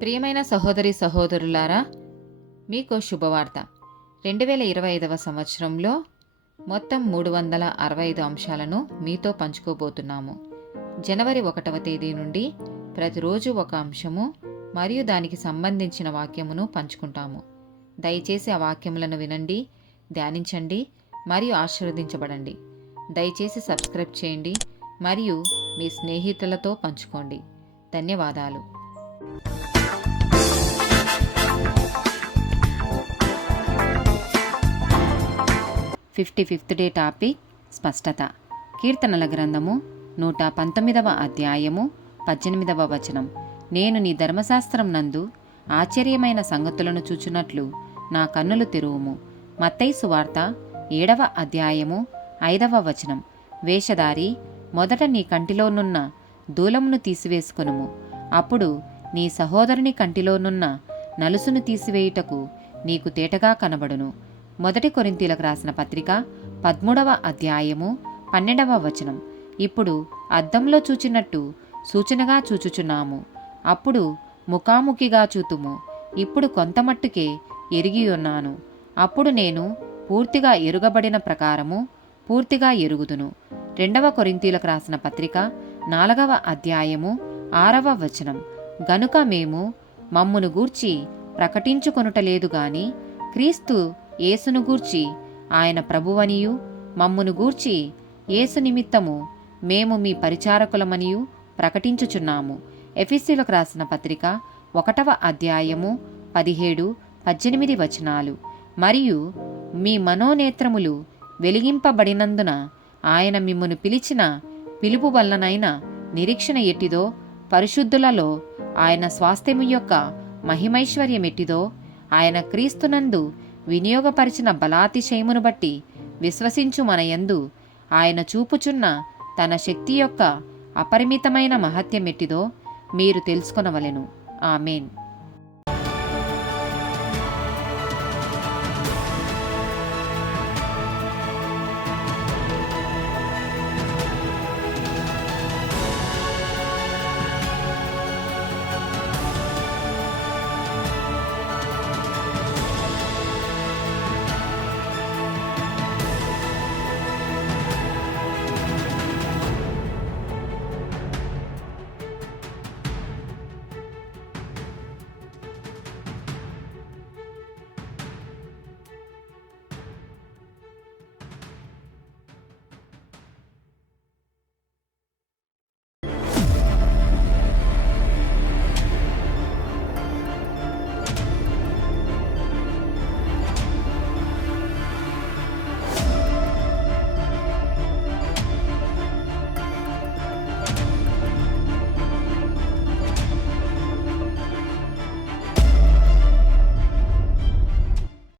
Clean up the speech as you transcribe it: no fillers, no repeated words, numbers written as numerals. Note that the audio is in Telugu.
ప్రియమైన సహోదరి సహోదరులారా, మీకు శుభవార్త. 2025 సంవత్సరంలో మొత్తం 365 అంశాలను మీతో పంచుకోబోతున్నాము. జనవరి 1వ తేదీ నుండి ప్రతిరోజు ఒక అంశము మరియు దానికి సంబంధించిన వాక్యమును పంచుకుంటాము. దయచేసి ఆ వాక్యములను వినండి, ధ్యానించండి మరియు ఆశీర్వదించబడండి. దయచేసి సబ్స్క్రైబ్ చేయండి మరియు మీ స్నేహితులతో పంచుకోండి. ధన్యవాదాలు. 55th డే టాపిక్ స్పష్టత. కీర్తనల గ్రంథము 119వ అధ్యాయము 18వ వచనం. నేను నీ ధర్మశాస్త్రం నందు ఆశ్చర్యమైన సంగతులను చూచున్నట్లు నా కన్నులు తెరువుము. మత్తయి సువార్త 7వ అధ్యాయము 5వ వచనం. వేషధారి, మొదట నీ కంటిలోనున్న దూలమును తీసివేసుకొనుము, అప్పుడు నీ సహోదరుని కంటిలోనున్న నలుసును తీసివేయుటకు నీకు తేటగా కనబడును. 1 కొరింథీయులకు రాసిన పత్రిక 13వ అధ్యాయము 12వ వచనం. ఇప్పుడు అద్దంలో చూచినట్టు సూచనగా చూచుచున్నాము, అప్పుడు ముఖాముఖిగా చూతుము. ఇప్పుడు కొంతమట్టుకే ఎరిగి ఉన్నాను, అప్పుడు నేను పూర్తిగా ఎరుగబడిన ప్రకారము పూర్తిగా ఎరుగుదును. 2 కొరింథీయులకు రాసిన పత్రిక 4వ అధ్యాయము 6వ వచనం. గనుక మేము మమ్మును గూర్చి ప్రకటించుకొనుటలేదు గాని క్రీస్తు యేసును గూర్చి ఆయన ప్రభువనియు, మమ్మును గూర్చి యేసు నిమిత్తము మేము మీ పరిచారకులమనియు ప్రకటించుచున్నాము. ఎఫెసీయులకు రాసిన పత్రిక 1వ అధ్యాయము 17-18 వచనాలు. మరియు మీ మనోనేత్రములు వెలిగింపబడినందున ఆయన మిమ్మును పిలిచిన పిలుపు వల్లనైన నిరీక్షణ ఎట్టిదో, పరిశుద్ధులలో ఆయన స్వాస్థ్యము యొక్క మహిమైశ్వర్యమెట్టిదో, ఆయన క్రీస్తునందు వినియోగపరిచిన బలాతిశయమును బట్టి విశ్వసించు మన యందు ఆయన చూపుచున్న తన శక్తి యొక్క అపరిమితమైన మహత్యమెట్టిదో మీరు తెలుసుకొనవలెను. ఆమేన్.